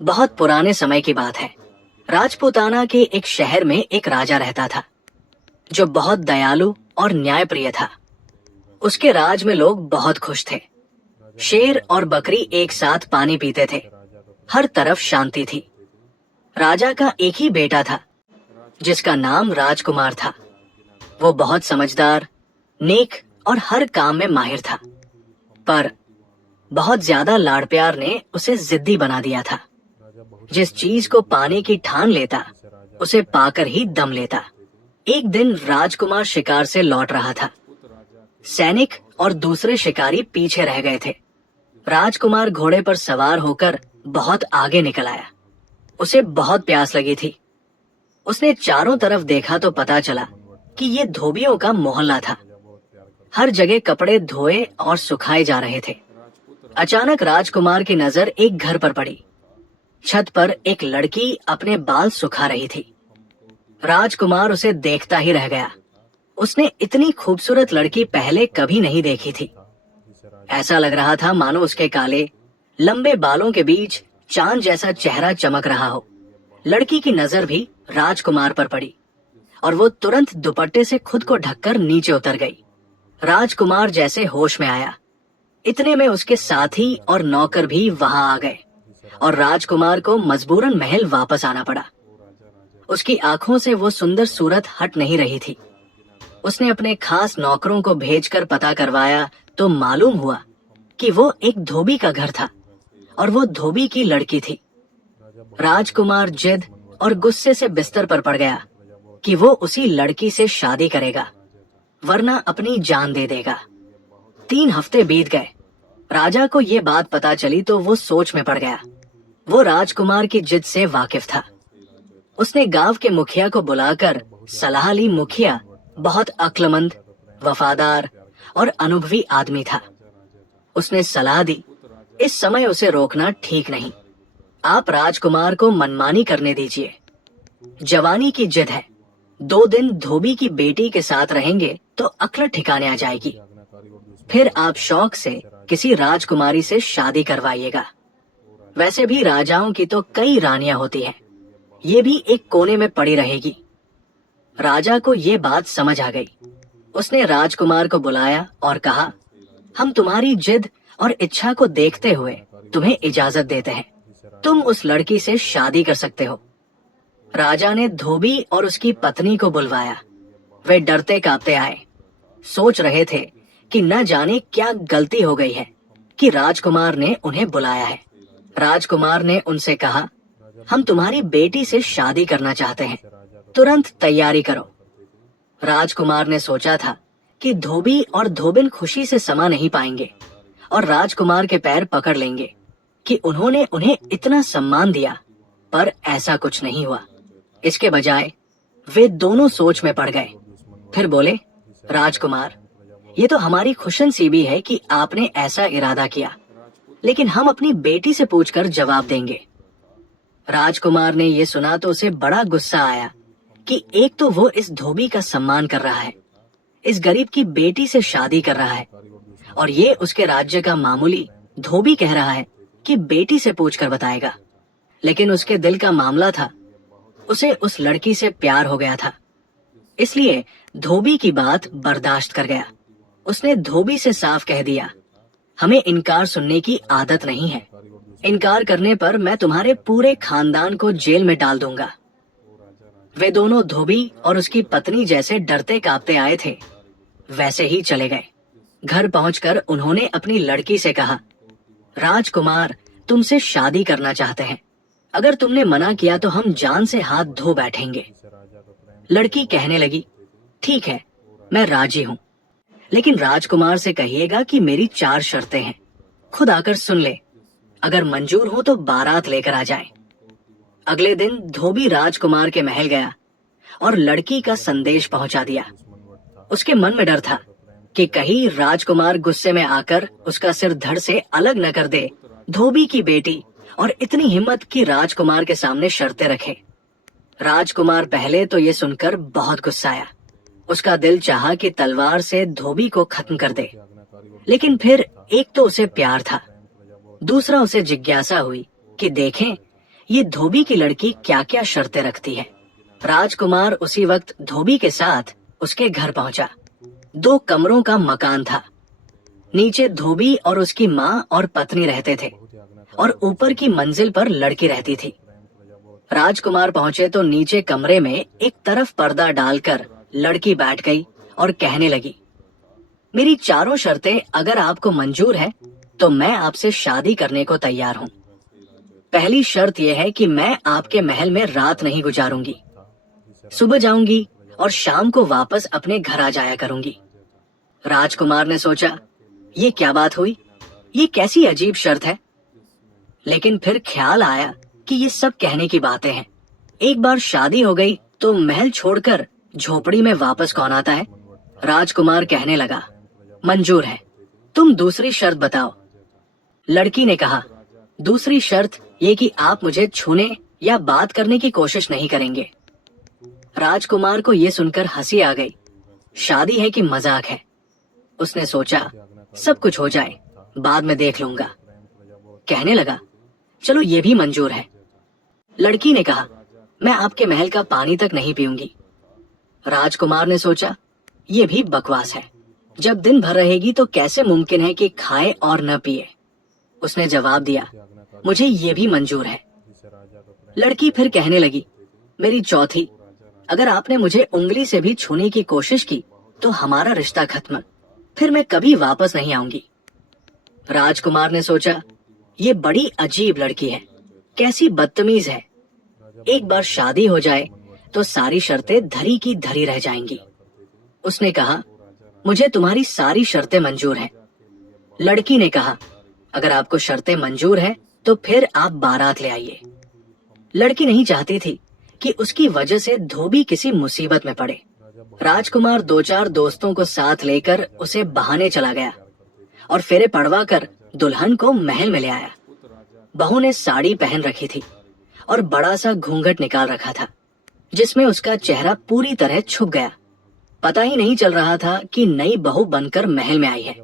बहुत पुराने समय की बात है। राजपूताना के एक शहर में एक राजा रहता था जो बहुत दयालु और न्यायप्रिय था। उसके राज में लोग बहुत खुश थे। शेर और बकरी एक साथ पानी पीते थे। हर तरफ शांति थी। राजा का एक ही बेटा था जिसका नाम राजकुमार था। वो बहुत समझदार, नेक और हर काम में माहिर था। पर बहुत ज्यादा लाड़ प्यार ने उसे जिद्दी बना दिया था। जिस चीज को पाने की ठान लेता उसे पाकर ही दम लेता। एक दिन राजकुमार शिकार से लौट रहा था। सैनिक और दूसरे शिकारी पीछे रह गए थे। राजकुमार घोड़े पर सवार होकर बहुत आगे निकल आया। उसे बहुत प्यास लगी थी। उसने चारों तरफ देखा तो पता चला कि ये धोबियों का मोहल्ला था। हर जगह कपड़े धोए और सुखाए जा रहे थे। अचानक राजकुमार की नजर एक घर पर पड़ी। छत पर एक लड़की अपने बाल सुखा रही थी। राजकुमार उसे देखता ही रह गया। उसने इतनी खूबसूरत लड़की पहले कभी नहीं देखी थी। ऐसा लग रहा था मानो उसके काले लंबे बालों के बीच चांद जैसा चेहरा चमक रहा हो। लड़की की नजर भी राजकुमार पर पड़ी और वो तुरंत दुपट्टे से खुद को ढककर नीचे उतर गई। राजकुमार जैसे होश में आया, इतने में उसके साथी और नौकर भी वहां आ गए और राजकुमार को मजबूरन महल वापस आना पड़ा। उसकी आंखों से वो सुंदर सूरत हट नहीं रही थी। उसने अपने खास नौकरों को भेजकर पता करवाया तो मालूम हुआ कि वो एक धोबी का घर था और वो धोबी की लड़की थी। राजकुमार जिद और गुस्से से बिस्तर पर पड़ गया कि वो उसी लड़की से शादी करेगा वरना अपनी जान दे देगा। 3 हफ्ते बीत गए। राजा को ये बात पता चली तो वो सोच में पड़ गया। वो राजकुमार की जिद से वाकिफ था। उसने गांव के मुखिया को बुलाकर सलाह ली। मुखिया बहुत अक्लमंद, वफादार और अनुभवी आदमी था। उसने सलाह दी, इस समय उसे रोकना ठीक नहीं। आप राजकुमार को मनमानी करने दीजिए। जवानी की जिद है। 2 दिन धोबी की बेटी के साथ रहेंगे तो अक्ल ठिकाने आ जाएगी। फिर आप शौक से किसी राजकुमारी से शादी करवाइएगा। वैसे भी राजाओं की तो कई रानियां होती हैं, ये भी एक कोने में पड़ी रहेगी। राजा को ये बात समझ आ गई। उसने राजकुमार को बुलाया और कहा, हम तुम्हारी जिद और इच्छा को देखते हुए तुम्हें इजाजत देते हैं। तुम उस लड़की से शादी कर सकते हो। राजा ने धोबी और उसकी पत्नी को बुलवाया। वे डरते कांपते आए। सोच रहे थे कि न जाने क्या गलती हो गई है कि राजकुमार ने उन्हें बुलाया है। राजकुमार ने उनसे कहा, हम तुम्हारी बेटी से शादी करना चाहते हैं, तुरंत तैयारी करो। राजकुमार ने सोचा था कि धोबी और धोबिन खुशी से समा नहीं पाएंगे और राजकुमार के पैर पकड़ लेंगे कि उन्होंने उन्हें इतना सम्मान दिया, पर ऐसा कुछ नहीं हुआ। इसके बजाय वे दोनों सोच में पड़ गए। फिर बोले, राजकुमार, ये तो हमारी खुशनसीबी है कि आपने ऐसा इरादा किया, लेकिन हम अपनी बेटी से पूछकर जवाब देंगे। राजकुमार ने ये सुना तो उसे बड़ा गुस्सा आया कि एक तो वो इस धोबी का सम्मान कर रहा है, इस गरीब की बेटी से शादी कर रहा है, और ये उसके राज्य का मामूली धोबी कह रहा है कि बेटी से पूछकर बताएगा। लेकिन उसके दिल का मामला था, उसे उस लड़की से प्यार हो गया था, इसलिए धोबी की बात बर्दाश्त कर गया। उसने धोबी से साफ कह दिया, हमें इनकार सुनने की आदत नहीं है। इनकार करने पर मैं तुम्हारे पूरे खानदान को जेल में डाल दूंगा। वे दोनों धोबी और उसकी पत्नी जैसे डरते कांपते आए थे, वैसे ही चले गए। घर पहुंचकर उन्होंने अपनी लड़की से कहा, राजकुमार तुमसे शादी करना चाहते हैं। अगर तुमने मना किया तो हम जान से हाथ धो बैठेंगे। लड़की कहने लगी, ठीक है, मैं राजी हूँ, लेकिन राजकुमार से कहिएगा कि मेरी 4 शर्तें हैं। खुद आकर सुन ले। अगर मंजूर हो तो बारात लेकर आ जाए। अगले दिन धोबी राजकुमार के महल गया और लड़की का संदेश पहुंचा दिया। उसके मन में डर था कि कहीं राजकुमार गुस्से में आकर उसका सिर धड़ से अलग न कर दे। धोबी की बेटी और इतनी हिम्मत कि राजकुमार के सामने शर्तें रखे। राजकुमार पहले तो ये सुनकर बहुत गुस्साया। उसका दिल चाहा कि तलवार से धोबी को खत्म कर दे, लेकिन फिर एक तो उसे प्यार था, दूसरा उसे जिज्ञासा हुई कि देखें ये धोबी की लड़की क्या क्या शर्तें रखती है। राजकुमार उसी वक्त धोबी के साथ उसके घर पहुंचा। 2 कमरों का मकान था। नीचे धोबी और उसकी माँ और पत्नी रहते थे और ऊपर की मंजिल पर लड़की रहती थी। राजकुमार पहुंचे तो नीचे कमरे में एक तरफ पर्दा डालकर लड़की बैठ गई और कहने लगी, मेरी चारों शर्तें अगर आपको मंजूर है तो मैं आपसे शादी करने को तैयार हूँ। पहली शर्त यह है कि मैं आपके महल में रात नहीं गुजारूंगी। सुबह जाऊंगी और शाम को वापस अपने घर आ जाया करूंगी। राजकुमार ने सोचा, ये क्या बात हुई, ये कैसी अजीब शर्त है। लेकिन फिर ख्याल आया कि ये सब कहने की बातें हैं। एक बार शादी हो गई तो महल छोड़कर झोपड़ी में वापस कौन आता है। राजकुमार कहने लगा, मंजूर है, तुम दूसरी शर्त बताओ। लड़की ने कहा, दूसरी शर्त ये कि आप मुझे छूने या बात करने की कोशिश नहीं करेंगे। राजकुमार को ये सुनकर हंसी आ गई। शादी है कि मजाक है। उसने सोचा, सब कुछ हो जाए, बाद में देख लूंगा। कहने लगा, चलो ये भी मंजूर है। लड़की ने कहा, मैं आपके महल का पानी तक नहीं पीऊंगी। राजकुमार ने सोचा, ये भी बकवास है। जब दिन भर रहेगी तो कैसे मुमकिन है कि खाए और न पिए। उसने जवाब दिया, मुझे ये भी मंजूर है। लड़की फिर कहने लगी, मेरी चौथी, अगर आपने मुझे उंगली से भी छूने की कोशिश की तो हमारा रिश्ता खत्म, फिर मैं कभी वापस नहीं आऊंगी। राजकुमार ने सोचा, ये बड़ी अजीब लड़की है, कैसी बदतमीज है। एक बार शादी हो जाए तो सारी शर्तें धरी की धरी रह जाएंगी। उसने कहा, मुझे तुम्हारी सारी शर्तें मंजूर हैं। लड़की ने कहा, अगर आपको शर्तें मंजूर है तो फिर आप बारात ले आइए। लड़की नहीं चाहती थी कि उसकी वजह से धोबी किसी मुसीबत में पड़े। राजकुमार 2-4 दोस्तों को साथ लेकर उसे बहाने चला गया और फेरे पड़वा कर दुल्हन को महल में ले आया। बहू ने साड़ी पहन रखी थी और बड़ा सा घूंघट निकाल रखा था, जिसमें उसका चेहरा पूरी तरह छुप गया। पता ही नहीं चल रहा था कि नई बहू बनकर महल में आई है।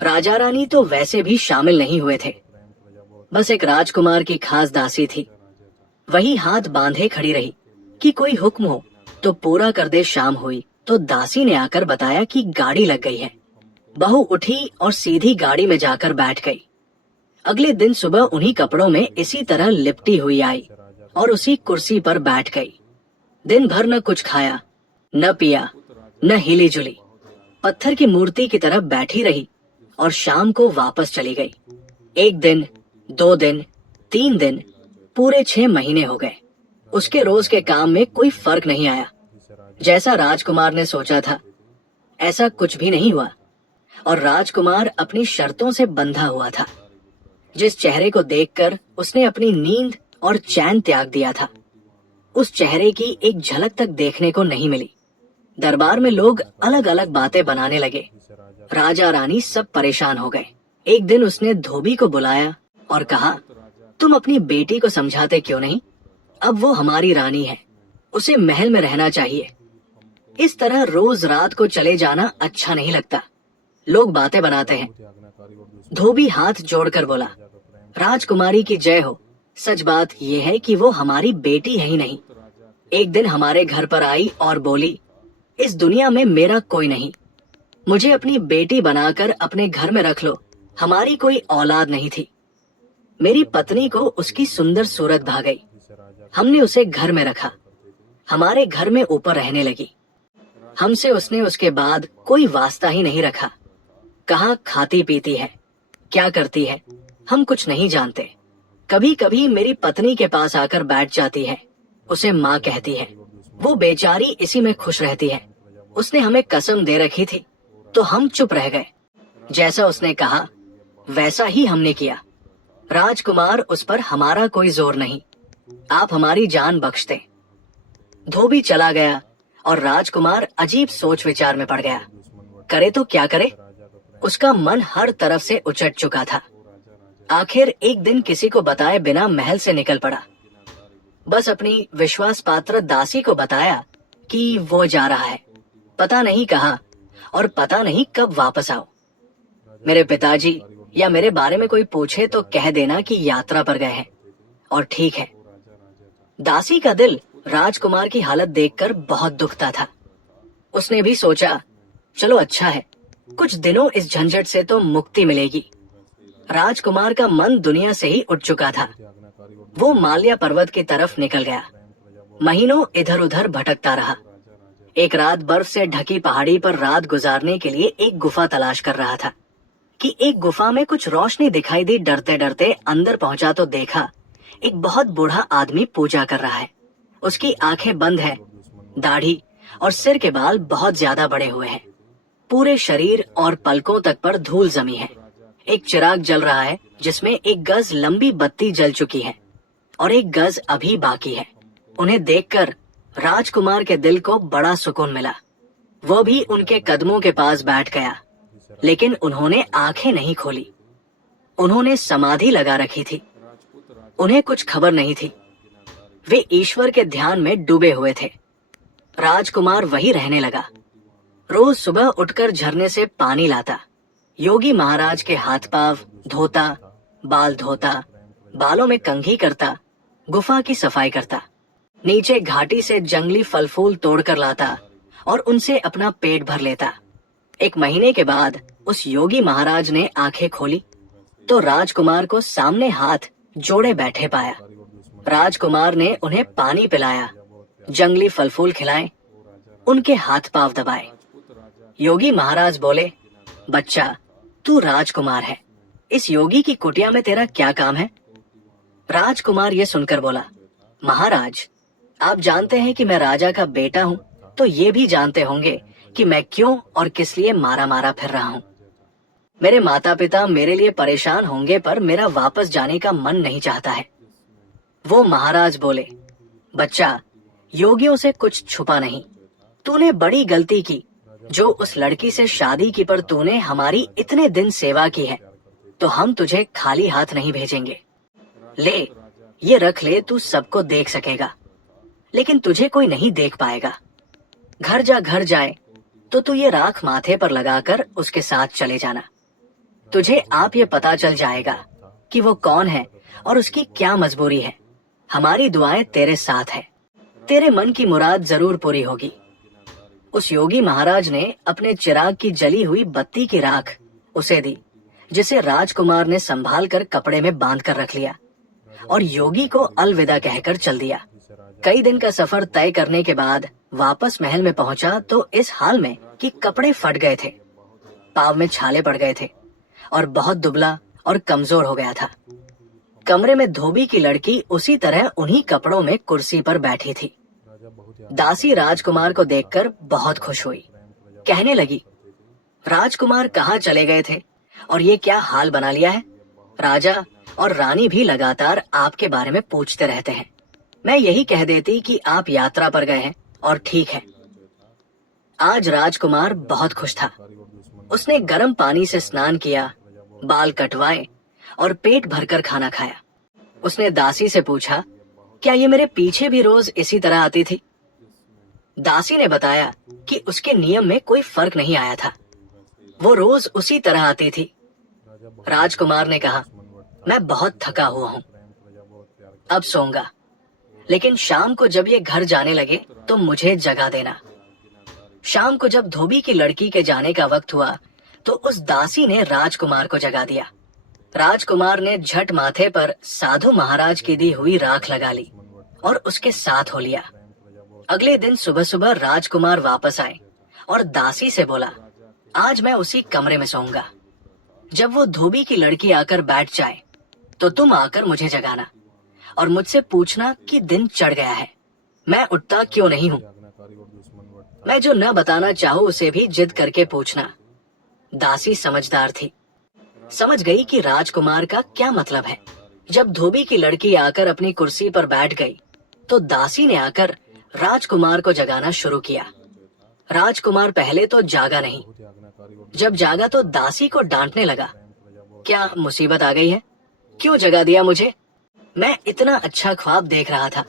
राजा रानी तो वैसे भी शामिल नहीं हुए थे। बस एक राजकुमार की खास दासी थी। वही हाथ बांधे खड़ी रही कि कोई हुक्म हो तो पूरा कर दे। शाम हुई तो दासी ने आकर बताया कि गाड़ी लग गई है। बहू उठी और सीधी गाड़ी में जाकर बैठ गई। अगले दिन सुबह उन्हीं कपड़ों में इसी तरह लिपटी हुई आई और उसी कुर्सी पर बैठ गई। दिन भर न कुछ खाया, न पिया, न हिली जुली, पत्थर की मूर्ति की तरह बैठी रही और शाम को वापस चली गई। 1 दिन, 2 दिन, 3 दिन, पूरे 6 महीने हो गए। उसके रोज के काम में कोई फर्क नहीं आया। जैसा राजकुमार ने सोचा था ऐसा कुछ भी नहीं हुआ और राजकुमार अपनी शर्तों से बंधा हुआ था। जिस चेहरे को देखकर उसने अपनी नींद और चैन त्याग दिया था, उस चेहरे की एक झलक तक देखने को नहीं मिली। दरबार में लोग अलग अलग बातें बनाने लगे। राजा रानी सब परेशान हो गए। एक दिन उसने धोबी को बुलाया और कहा, तुम अपनी बेटी को समझाते क्यों नहीं? अब वो हमारी रानी है, उसे महल में रहना चाहिए। इस तरह रोज रात को चले जाना अच्छा नहीं लगता। लोग बातें बनाते हैं। धोबी हाथ जोड़कर बोला, राजकुमारी की जय हो। सच बात यह है कि वो हमारी बेटी है ही नहीं। एक दिन हमारे घर पर आई और बोली, इस दुनिया में मेरा कोई नहीं, मुझे अपनी बेटी बनाकर अपने घर में रख लो। हमारी कोई औलाद नहीं थी। मेरी पत्नी को उसकी सुंदर सूरत भा गई। हमने उसे घर में रखा, हमारे घर में ऊपर रहने लगी। हमसे उसने उसके बाद कोई वास्ता ही नहीं रखा। कहाँ खाती पीती है, क्या करती है, हम कुछ नहीं जानते। कभी कभी मेरी पत्नी के पास आकर बैठ जाती है, उसे माँ कहती है। वो बेचारी इसी में खुश रहती है। उसने हमें कसम दे रखी थी तो हम चुप रह गए। जैसा उसने कहा वैसा ही हमने किया। राजकुमार, उस पर हमारा कोई जोर नहीं, आप हमारी जान बख्श दें। धोबी चला गया और राजकुमार अजीब सोच विचार में पड़ गया। करे तो क्या करे? उसका मन हर तरफ से उचट चुका था। आखिर एक दिन किसी को बताए बिना महल से निकल पड़ा। बस अपनी विश्वास पात्र दासी को बताया कि वो जा रहा है, पता नहीं कहाँ और पता नहीं कब वापस आओ। मेरे पिताजी या मेरे बारे में कोई पूछे तो कह देना कि यात्रा पर गए हैं। और ठीक है, दासी का दिल राजकुमार की हालत देखकर बहुत दुखता था। उसने भी सोचा, चलो अच्छा है, कुछ दिनों इस झंझट से तो मुक्ति मिलेगी। राजकुमार का मन दुनिया से ही उठ चुका था। वो माल्या पर्वत की तरफ निकल गया। महीनों इधर उधर भटकता रहा। एक रात बर्फ से ढकी पहाड़ी पर रात गुजारने के लिए एक गुफा तलाश कर रहा था कि एक गुफा में कुछ रोशनी दिखाई दी। डरते डरते अंदर पहुंचा तो देखा एक बहुत बूढ़ा आदमी पूजा कर रहा है। उसकी आंखें बंद है, दाढ़ी और सिर के बाल बहुत ज्यादा बड़े हुए हैं। पूरे शरीर और पलकों तक पर धूल जमी है। एक चिराग जल रहा है जिसमें 1 गज लंबी बत्ती जल चुकी है और 1 गज अभी बाकी है। उन्हें देखकर राजकुमार के दिल को बड़ा सुकून मिला। वो भी उनके कदमों के पास बैठ गया, लेकिन उन्होंने आंखें नहीं खोली। उन्होंने समाधि लगा रखी थी। उन्हें कुछ खबर नहीं थी। वे ईश्वर के ध्यान में डूबे हुए थे। राजकुमार वही रहने लगा। रोज सुबह उठकर झरने से पानी लाता, योगी महाराज के हाथ पांव धोता, बाल धोता, बालों में कंघी करता, गुफा की सफाई करता, नीचे घाटी से जंगली फल फूल तोड़कर लाता और उनसे अपना पेट भर लेता। 1 महीने के बाद उस योगी महाराज ने आंखें खोली तो राजकुमार को सामने हाथ जोड़े बैठे पाया। राजकुमार ने उन्हें पानी पिलाया, जंगली फल फूल खिलाए, उनके हाथ पांव दबाए। योगी महाराज बोले, बच्चा, तू राजकुमार है, इस योगी की कुटिया में तेरा क्या काम है? राजकुमार ये सुनकर बोला, महाराज, आप जानते हैं कि मैं राजा का बेटा हूँ, तो ये भी जानते होंगे कि मैं क्यों और किस लिए मारा मारा फिर रहा हूँ। मेरे माता पिता मेरे लिए परेशान होंगे, पर मेरा वापस जाने का मन नहीं चाहता है। वो महाराज बोले, बच्चा, योगियों से कुछ छुपा नहीं। तूने बड़ी गलती की जो उस लड़की से शादी की, पर तूने हमारी इतने दिन सेवा की है, तो हम तुझे खाली हाथ नहीं भेजेंगे। ले, ये रख ले, तू सबको देख सकेगा, लेकिन तुझे कोई नहीं देख पाएगा। घर जाए तो तू ये राख माथे पर लगाकर उसके साथ चले जाना। तुझे आप ये पता चल जाएगा कि वो कौन है और उसकी क्या मजबूरी है। हमारी दुआएं तेरे साथ है, तेरे मन की मुराद जरूर पूरी होगी। उस योगी महाराज ने अपने चिराग की जली हुई बत्ती की राख उसे दी, जिसे राजकुमार ने संभाल कर कपड़े में बांध कर रख लिया और योगी को अलविदा कहकर चल दिया। कई दिन का सफर तय करने के बाद वापस महल में पहुंचा तो इस हाल में कि कपड़े फट गए थे, पाँव में छाले पड़ गए थे और बहुत दुबला और कमजोर हो गया था। कमरे में धोबी की लड़की उसी तरह उन्हीं कपड़ों में कुर्सी पर बैठी थी। दासी राजकुमार को देखकर बहुत खुश हुई, कहने लगी, राजकुमार कहाँ चले गए थे और ये क्या हाल बना लिया है? राजा और रानी भी लगातार आपके बारे में पूछते रहते हैं। मैं यही कह देती कि आप यात्रा पर गए हैं और ठीक है। आज राजकुमार बहुत खुश था। उसने गर्म पानी से स्नान किया, बाल कटवाए और पेट भरकर खाना खाया। उसने दासी से पूछा, क्या ये मेरे पीछे भी रोज इसी तरह आती थी? दासी ने बताया कि उसके नियम में कोई फर्क नहीं आया था, वो रोज उसी तरह आती थी। राजकुमार ने कहा, मैं बहुत थका हुआ हूँ, अब सोऊंगा, लेकिन शाम को जब ये घर जाने लगे तो मुझे जगा देना। शाम को जब धोबी की लड़की के जाने का वक्त हुआ तो उस दासी ने राजकुमार को जगा दिया। राजकुमार ने झट माथे पर साधु महाराज की दी हुई राख लगा ली और उसके साथ हो लिया। अगले दिन सुबह सुबह राजकुमार वापस आए और दासी से बोला, आज मैं उसी कमरे में सोऊंगा। जब वो धोबी की लड़की आकर बैठ जाए तो तुम आकर मुझे जगाना और मुझसे पूछना कि दिन चढ़ गया है, मैं उठता क्यों नहीं हूँ। मैं जो न बताना चाहूँ उसे भी जिद करके पूछना। दासी समझदार थी, समझ गई कि राजकुमार का क्या मतलब है। जब धोबी की लड़की आकर अपनी कुर्सी पर बैठ गई तो दासी ने आकर राजकुमार को जगाना शुरू किया। राजकुमार पहले तो जागा नहीं, जब जागा तो दासी को डांटने लगा, क्या मुसीबत आ गई है, क्यों जगा दिया मुझे? मैं इतना अच्छा ख्वाब देख रहा था,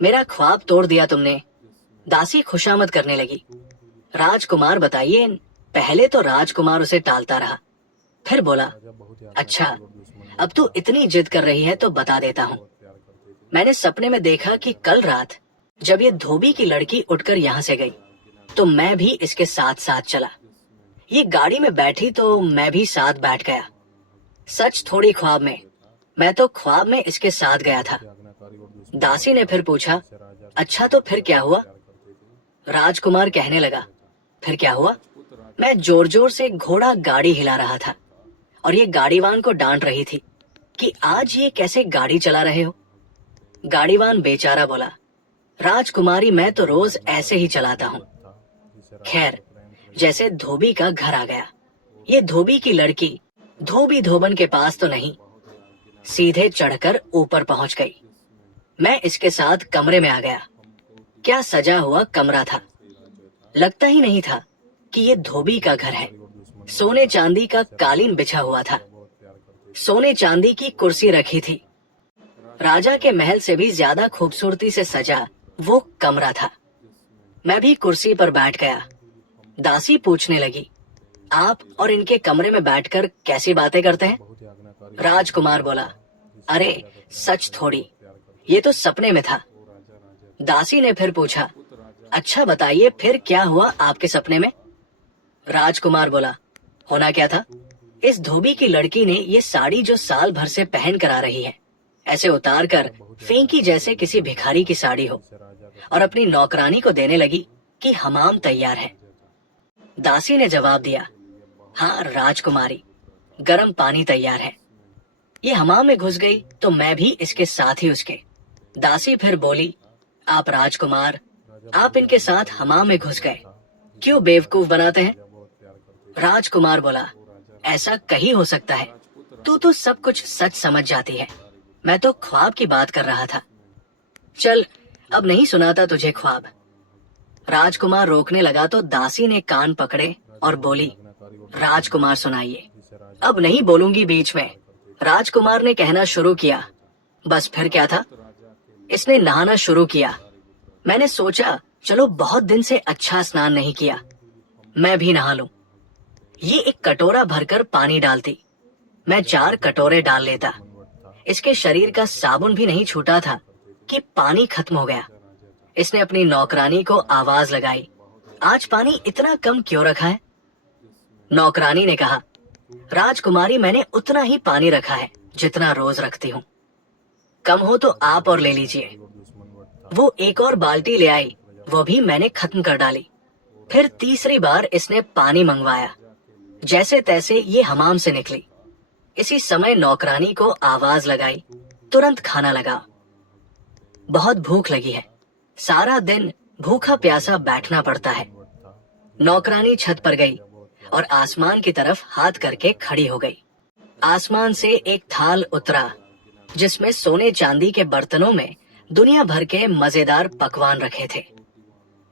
मेरा ख्वाब तोड़ दिया तुमने। दासी खुशामद करने लगी। राजकुमार बताइए। पहले तो राजकुमार उसे टालता रहा, फिर बोला, अच्छा अब तू इतनी जिद कर रही है तो बता देता हूँ। मैंने सपने में देखा कि कल रात जब ये धोबी की लड़की उठकर यहाँ से गई तो मैं भी इसके साथ साथ चला। ये गाड़ी में बैठी तो मैं भी साथ बैठ गया। सच थोड़ी ख्वाब में, मैं तो ख्वाब में इसके साथ गया था। दासी ने फिर पूछा, अच्छा तो फिर क्या हुआ? राजकुमार कहने लगा, फिर क्या हुआ? मैं जोर जोर से घोड़ा गाड़ी हिला रहा था और ये गाड़ीवान को डांट रही थी कि आज ये कैसे गाड़ी चला रहे हो। गाड़ीवान बेचारा बोला, राजकुमारी मैं तो रोज ऐसे ही चलाता हूँ। खैर, जैसे धोबी का घर आ गया, ये धोबी की लड़की धोबी धोबन के पास तो नहीं, सीधे चढ़कर ऊपर पहुंच गई। मैं इसके साथ कमरे में आ गया। क्या सजा हुआ कमरा था! लगता ही नहीं था कि ये धोबी का घर है। सोने चांदी का कालीन बिछा हुआ था, सोने चांदी की कुर्सी रखी थी। राजा के महल से भी ज्यादा खूबसूरती से सजा वो कमरा था। मैं भी कुर्सी पर बैठ गया। दासी पूछने लगी, आप और इनके कमरे में बैठकर कैसी बातें करते हैं? राजकुमार बोला, अरे सच थोड़ी, ये तो सपने में था। दासी ने फिर पूछा, अच्छा बताइए फिर क्या हुआ आपके सपने में? राजकुमार बोला, होना क्या था? इस धोबी की लड़की ने ये साड़ी जो साल भर से पहन कर आ रही है, ऐसे उतार कर फेंकी जैसे किसी भिखारी की साड़ी हो, और अपनी नौकरानी को देने लगी कि हमाम तैयार है। दासी ने जवाब दिया, हाँ राजकुमारी, गर्म पानी तैयार है। ये हमाम में घुस गई तो मैं भी इसके साथ ही उसके। दासी फिर बोली, आप राजकुमार, आप इनके साथ हमाम में घुस गए, क्यों बेवकूफ बनाते हैं? राजकुमार बोला, ऐसा कहीं हो सकता है, तू तो सब कुछ सच समझ जाती है, मैं तो ख्वाब की बात कर रहा था। चल, अब नहीं सुनाता तुझे ख्वाब। राजकुमार रोकने लगा तो दासी ने कान पकड़े और बोली, राजकुमार सुनाइए। अब नहीं बोलूंगी बीच में। राजकुमार ने कहना शुरू किया। बस फिर क्या था, इसने नहाना शुरू किया। मैंने सोचा चलो बहुत दिन से अच्छा स्नान नहीं किया, मैं भी नहा लूं। ये एक कटोरा भरकर पानी डालती, मैं 4 कटोरे डाल लेता। इसके शरीर का साबुन भी नहीं छूटा था कि पानी खत्म हो गया। इसने अपनी नौकरानी को आवाज लगाई, आज पानी इतना कम क्यों रखा है? नौकरानी ने कहा, राजकुमारी मैंने उतना ही पानी रखा है जितना रोज रखती हूँ, कम हो तो आप और ले लीजिए। वो एक और बाल्टी ले आई, वो भी मैंने खत्म कर डाली। फिर तीसरी बार इसने पानी मंगवाया। जैसे तैसे ये हमाम से निकली। इसी समय नौकरानी को आवाज लगाई, तुरंत खाना लगा। बहुत भूख लगी है, सारा दिन भूखा प्यासा बैठना पड़ता है। नौकरानी छत पर गई और आसमान की तरफ हाथ करके खड़ी हो गई। आसमान से एक थाल उतरा जिसमें सोने चांदी के बर्तनों में दुनिया भर के मजेदार पकवान रखे थे।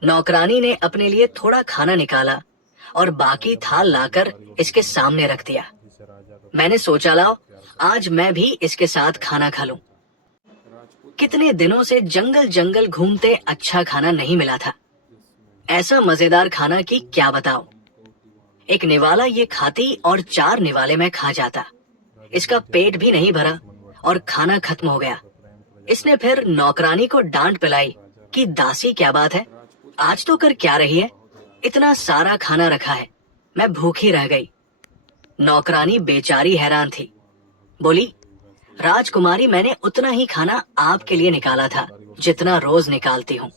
नौकरानी ने अपने लिए थोड़ा खाना निकाला और बाकी थाल लाकर इसके सामने रख दिया। मैंने सोचा लाओ आज मैं भी इसके साथ खाना खा लूं। कितने दिनों से जंगल जंगल घूमते अच्छा खाना नहीं मिला था। ऐसा मजेदार खाना कि क्या बताओ। एक निवाला ये खाती और 4 निवाले में खा जाता। इसका पेट भी नहीं भरा और खाना खत्म हो गया। इसने फिर नौकरानी को डांट पिलाई कि दासी क्या बात है, आज तो कर क्या रही है, इतना सारा खाना रखा है, मैं भूखी रह गई। नौकरानी बेचारी हैरान थी, बोली, राजकुमारी मैंने उतना ही खाना आपके लिए निकाला था जितना रोज निकालती हूँ,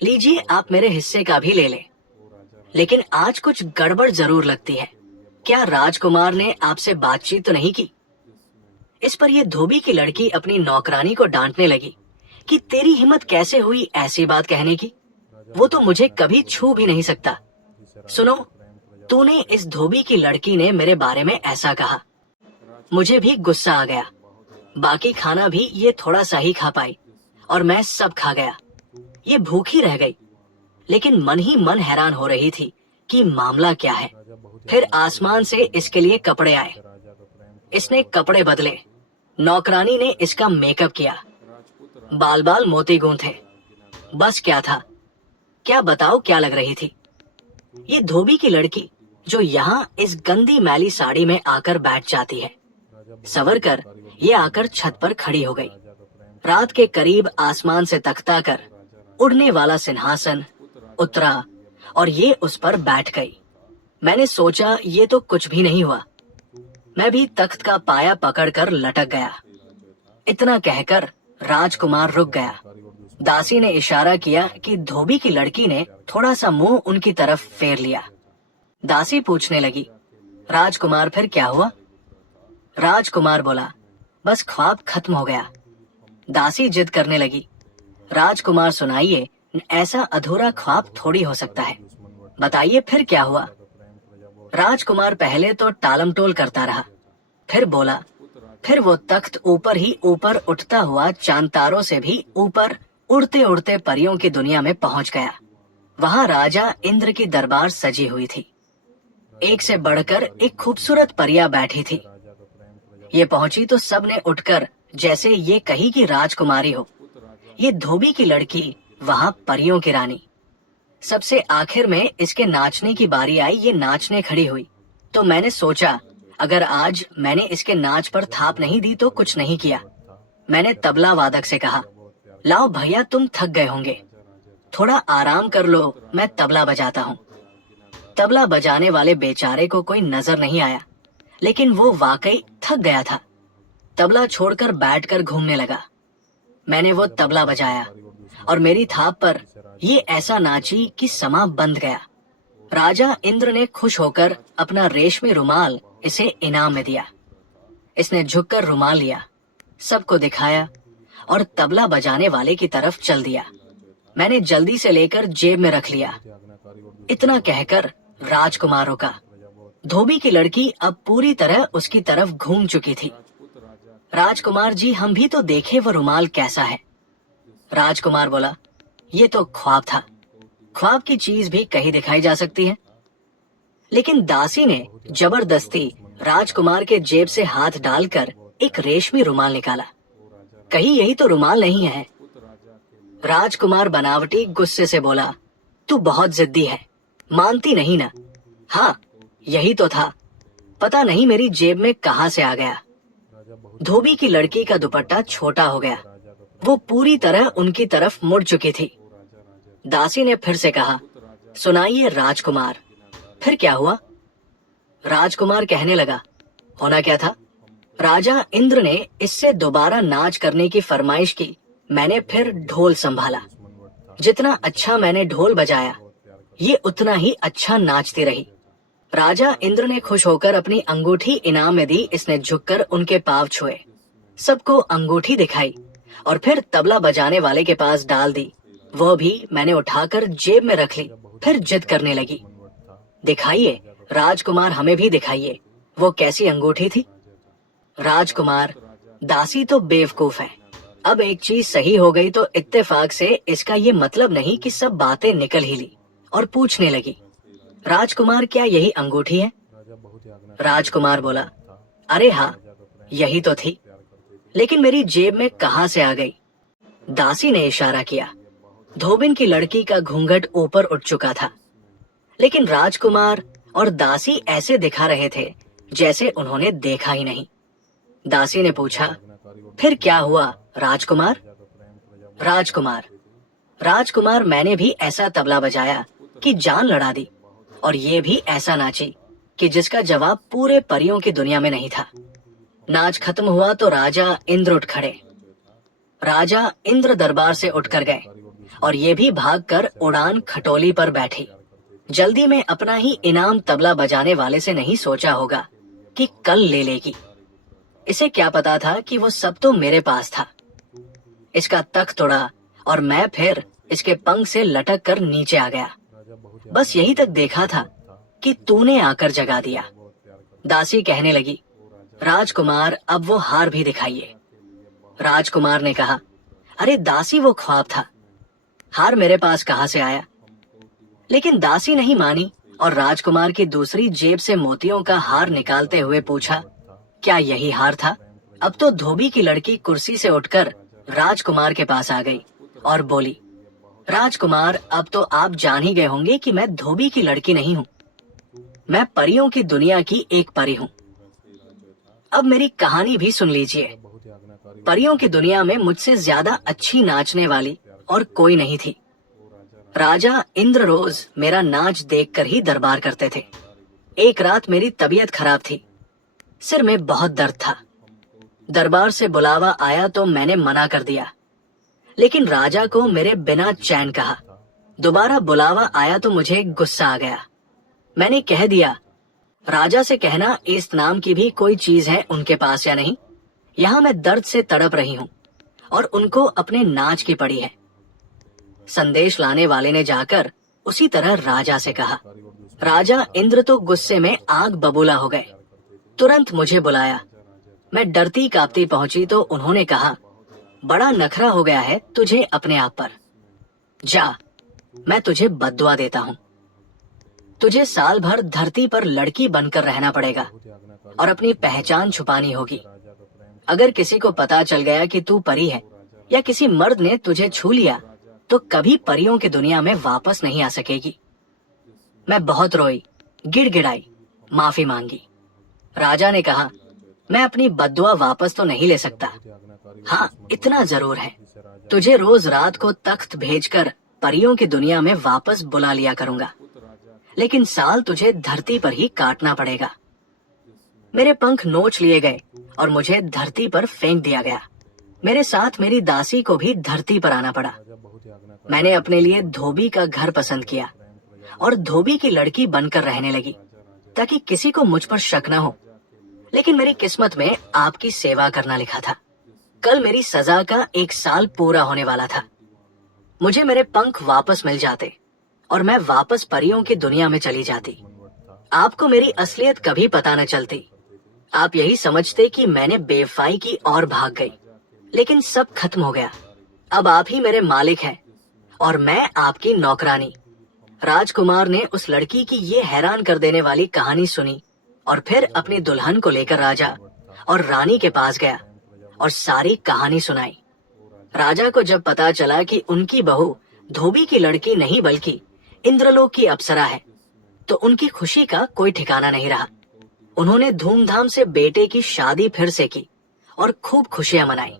लीजिए आप मेरे हिस्से का भी ले लें। लेकिन आज कुछ गड़बड़ जरूर लगती है, क्या राजकुमार ने आपसे बातचीत तो नहीं की? इस पर यह धोबी की लड़की अपनी नौकरानी को डांटने लगी कि तेरी हिम्मत कैसे हुई ऐसी बात कहने की, वो तो मुझे कभी छू भी नहीं सकता। सुनो, तूने इस धोबी की लड़की ने मेरे बारे में ऐसा कहा। मुझे भी गुस्सा आ गया। बाकी खाना भी ये थोड़ा सा ही खा पाई और मैं सब खा गया। ये भूखी रह गई, लेकिन मन ही मन हैरान हो रही थी कि मामला क्या है। फिर आसमान से इसके लिए कपड़े आए। इसने कपड़े बदले। नौकरानी ने इसका मेकअप किया, बाल बाल मोती गूंथे। बस क्या था, क्या बताओ क्या लग रही थी। ये धोबी की लड़की जो यहाँ इस गंदी मैली साड़ी में आकर बैठ जाती है, सवर कर ये आकर छत पर खड़ी हो गई। रात के करीब आसमान से तख्ता कर उड़ने वाला सिंहासन उतरा और ये उस पर बैठ गई। मैंने सोचा ये तो कुछ भी नहीं हुआ। मैं भी तख्त का पाया पकड़कर लटक गया। इतना कहकर राजकुमार रुक गया। दासी ने इशारा किया कि धोबी की लड़की ने थोड़ा सा मुंह उनकी तरफ फेर लिया। दासी पूछने लगी, राजकुमार फिर क्या हुआ? राजकुमार बोला, बस ख्वाब खत्म हो गया। दासी जिद करने लगी, राजकुमार सुनाइए, ऐसा अधूरा ख्वाब थोड़ी हो सकता है, बताइए फिर क्या हुआ? राजकुमार पहले तो टालमटोल करता रहा, फिर बोला, फिर वो तख्त ऊपर ही ऊपर उठता हुआ चांद तारों से भी ऊपर उड़ते उड़ते परियों की दुनिया में पहुंच गया। वहां राजा इंद्र की दरबार सजी हुई थी। एक से बढ़कर एक खूबसूरत परिया बैठी थी। ये पहुंची तो सबने उठकर जैसे ये कही कि राजकुमारी हो। ये धोबी की लड़की, वहां परियों की रानी। सबसे आखिर में इसके नाचने की बारी आई। ये नाचने खड़ी हुई तो मैंने सोचा अगर आज मैंने इसके नाच पर थाप नहीं दी तो कुछ नहीं किया। मैंने तबला वादक से कहा, लाओ भैया, तुम थक गए होंगे, थोड़ा आराम कर लो, मैं तबला बजाता हूँ। तबला बजाने वाले बेचारे को कोई नजर नहीं आया, लेकिन वो वाकई थक गया था। तबला छोड़कर बैठकर घूमने लगा। मैंने वो तबला बजाया और मेरी थाप पर ये ऐसा नाची कि समा बंध गया। राजा इंद्र ने खुश होकर अपना रेशमी रुमाल इसे इनाम में दिया। इसने झुककर रुमाल लिया, सबको दिखाया और तबला बजाने वाले की तरफ चल दिया। मैंने जल्दी से लेकर जेब में रख लिया। इतना कहकर राजकुमार रुका। धोबी की लड़की अब पूरी तरह उसकी तरफ घूम चुकी थी। राजकुमार जी, हम भी तो देखे वो रुमाल कैसा है। राजकुमार बोला, ये तो ख्वाब था, ख्वाब की चीज भी कहीं दिखाई जा सकती है। लेकिन दासी ने जबरदस्ती राजकुमार के जेब से हाथ डालकर एक रेशमी रुमाल निकाला। कहीं यही तो रुमाल नहीं है। राजकुमार बनावटी गुस्से से बोला, तू बहुत जिद्दी है, मानती नहीं ना? हाँ, यही तो था, पता नहीं मेरी जेब में कहां से आ गया। धोबी की लड़की का दुपट्टा छोटा हो गया। वो पूरी तरह उनकी तरफ मुड़ चुकी थी। दासी ने फिर से कहा, सुनाइए राजकुमार, फिर क्या हुआ? राजकुमार कहने लगा, होना क्या था, राजा इंद्र ने इससे दोबारा नाच करने की फरमाइश की। मैंने फिर ढोल संभाला। जितना अच्छा मैंने ढोल बजाया, ये उतना ही अच्छा नाचती रही। राजा इंद्र ने खुश होकर अपनी अंगूठी इनाम में दी। इसने झुककर उनके पांव छुए, सबको अंगूठी दिखाई और फिर तबला बजाने वाले के पास डाल दी। वो भी मैंने उठाकर जेब में रख ली। फिर जिद करने लगी, दिखाइए राजकुमार, हमें भी दिखाइए, वो कैसी अंगूठी थी। राजकुमार, दासी तो बेवकूफ है। अब एक चीज सही हो गई तो इत्तेफाक से इसका ये मतलब नहीं कि सब बातें निकल ही ली। और पूछने लगी, राजकुमार, क्या यही अंगूठी है? राजकुमार बोला, अरे हाँ, यही तो थी, लेकिन मेरी जेब में कहां से आ गई? दासी ने इशारा किया। धोबिन की लड़की का घूंघट ऊपर उठ चुका था, लेकिन राजकुमार और दासी ऐसे दिखा रहे थे जैसे उन्होंने देखा ही नहीं। दासी ने पूछा, फिर क्या हुआ राजकुमार? राजकुमार, मैंने भी ऐसा तबला बजाया कि जान लड़ा दी, और ये भी ऐसा नाची कि जिसका जवाब पूरे परियों की दुनिया में नहीं था। नाच खत्म हुआ तो राजा इंद्र उठ खड़े। राजा इंद्र दरबार से उठकर गए और ये भी भागकर उड़ान खटोली पर बैठी। जल्दी में अपना ही इनाम तबला बजाने वाले से नहीं सोचा होगा कि कल ले लेगी। इसे क्या पता था कि वो सब तो मेरे पास था। इसका तख्त उड़ा और मैं फिर इसके पंख से लटक कर नीचे आ गया। बस यही तक देखा था कि तूने आकर जगा दिया। दासी कहने लगी, राजकुमार, अब वो हार भी दिखाइए। राजकुमार ने कहा, अरे दासी, वो ख्वाब था, हार मेरे पास कहां से आया? लेकिन दासी नहीं मानी और राजकुमार की दूसरी जेब से मोतियों का हार निकालते हुए पूछा, क्या यही हार था? अब तो धोबी की लड़की कुर्सी से उठकर राजकुमार के पास आ गई और बोली, राजकुमार, अब तो आप जान ही गए होंगे कि मैं धोबी की लड़की नहीं हूँ, मैं परियों की दुनिया की एक परी हूँ। अब मेरी कहानी भी सुन लीजिए। परियों की दुनिया में मुझसे ज्यादा अच्छी नाचने वाली और कोई नहीं थी। राजा इंद्र रोज मेरा नाच देखकर ही दरबार करते थे। एक रात मेरी तबीयत खराब थी, सिर में बहुत दर्द था। दरबार से बुलावा आया तो मैंने मना कर दिया, लेकिन राजा को मेरे बिना चैन कहा। दोबारा बुलावा आया तो मुझे गुस्सा आ गया। मैंने कह दिया, राजा से कहना इस नाम की भी कोई चीज है उनके पास या नहीं। यहाँ मैं दर्द से तड़प रही हूँ और उनको अपने नाच की पड़ी है। संदेश लाने वाले ने जाकर उसी तरह राजा से कहा। राजा इंद्र तो गुस्से में आग बबूला हो गए। तुरंत मुझे बुलाया। मैं डरती कांपती पहुंची तो उन्होंने कहा, बड़ा नखरा हो गया है तुझे अपने आप पर। जा, मैं तुझे बद्दुआ देता हूँ। तुझे साल भर धरती पर लड़की बनकर रहना पड़ेगा और अपनी पहचान छुपानी होगी। अगर किसी को पता चल गया कि तू परी है या किसी मर्द ने तुझे छू लिया तो कभी परियों की दुनिया में वापस नहीं आ सकेगी। मैं बहुत रोई, गिड़गिड़ाई, माफी मांगी। राजा ने कहा, मैं अपनी बद्दुआ वापस तो नहीं ले सकता। हाँ, इतना जरूर है, तुझे रोज रात को तख्त भेजकर परियों की दुनिया में वापस बुला लिया करूंगा, लेकिन साल तुझे धरती पर ही काटना पड़ेगा। मेरे पंख नोच लिए गए और मुझे धरती पर फेंक दिया गया। मेरे साथ मेरी दासी को भी धरती पर आना पड़ा। मैंने अपने लिए धोबी का घर पसंद किया और धोबी की लड़की बनकर रहने लगी ताकि किसी को मुझ पर शक न हो। लेकिन मेरी किस्मत में आपकी सेवा करना लिखा था। कल मेरी सजा का 1 साल पूरा होने वाला था। मुझे मेरे पंख वापस मिल जाते और मैं वापस परियों की दुनिया में चली जाती। आपको मेरी असलियत कभी पता न चलती। आप यही समझते कि मैंने बेवफाई की और भाग गई, लेकिन सब खत्म हो गया। अब आप ही मेरे मालिक हैं और मैं आपकी नौकरानी। राजकुमार ने उस लड़की की ये हैरान कर देने वाली कहानी सुनी और फिर अपनी दुल्हन को लेकर राजा और रानी के पास गया और सारी कहानी सुनाई। राजा को जब पता चला कि उनकी बहू धोबी की लड़की नहीं बल्कि इंद्रलोक की अप्सरा है, तो उनकी खुशी का कोई ठिकाना नहीं रहा। उन्होंने धूमधाम से बेटे की शादी फिर से की और खूब खुशियां मनाई।